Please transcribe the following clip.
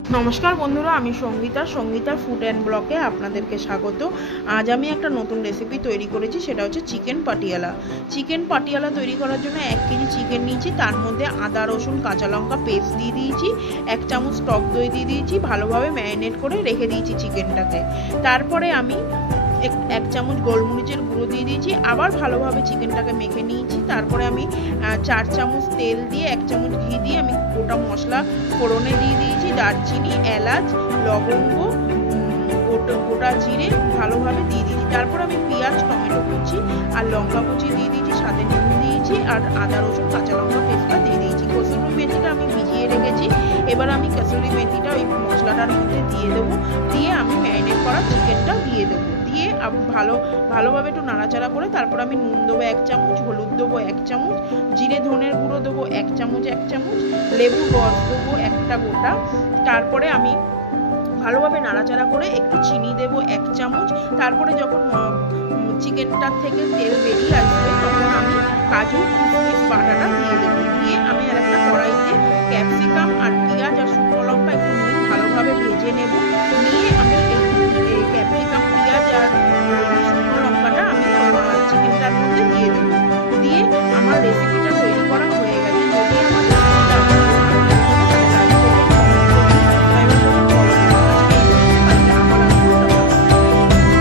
নমস্কার বন্ধুরা, আমি সঙ্গীতার ফুড অ্যান্ড ব্লগে আপনাদেরকে স্বাগত। আজ আমি একটা নতুন রেসিপি তৈরি করেছি, সেটা হচ্ছে চিকেন পাটিয়ালা। চিকেন পাটিয়ালা তৈরি করার জন্য 1 কেজি চিকেন নিয়েছি, তার মধ্যে আদা রসুন কাঁচা লঙ্কা পেস্ট দিয়ে দিয়েছি, 1 চামচ টক দই দিয়ে দিয়েছি, ভালোভাবে ম্যারিনেট করে রেখে দিয়েছি চিকেনটাকে। তারপরে আমি 1 চামচ গোলমরিচের গুঁড়ো দিয়ে দিয়েছি, আবার ভালোভাবে চিকেনটাকে মেখে নিয়েছি। তারপরে আমি 4 চামচ তেল দিয়ে 1 চামচ ঘি দিয়ে আমি গোটা মশলা ফোড়নে দিয়ে দিয়েছি, দারচিনি, এলাচ, লবঙ্গ, গোটা জিরে ভালোভাবে দিয়ে দিয়েছি। তারপর আমি পেঁয়াজ, টমেটো কুচি আর লঙ্কা কুচি দিয়ে দিয়েছি, সাথে নুন দিয়েছি আর আদা রসুন কাঁচা লঙ্কা পেস্টটা দিয়ে দিয়েছি। কসুরি মেথিটা আমি ভিজিয়ে রেখেছি। এবার আমি কসুরি মেথিটা ওই মশলাটার মধ্যে দিয়ে দেবো, দিয়ে আমি ম্যারিনেট করা চিকেনটা দিয়ে দেবো, দিয়ে ভালোভাবে একটু নাড়াচাড়া করে তারপর আমি নুন দেবো 1 চামচ, হলুদ দেবো 1 চামচ, জিরে ধনের গুঁড়ো দেবো 1 চামচ, লেবুর রস দেবো একটা গোটা। তারপরে আমি ভালোভাবে নাড়াচাড়া করে একটু চিনি দেবো 1 চামচ। তারপরে যখন চিকেনটার থেকে তেল বেরিয়ে আসবে তখন আমি কাজু কিশমিশ বাটাটা দিয়ে দেবো, দিয়ে আমি আর একটা কড়াইতে ক্যাপসিকাম আর পেঁয়াজ আর শুকনো লঙ্কা একটু নুন ভালোভাবে ভেজে নেব।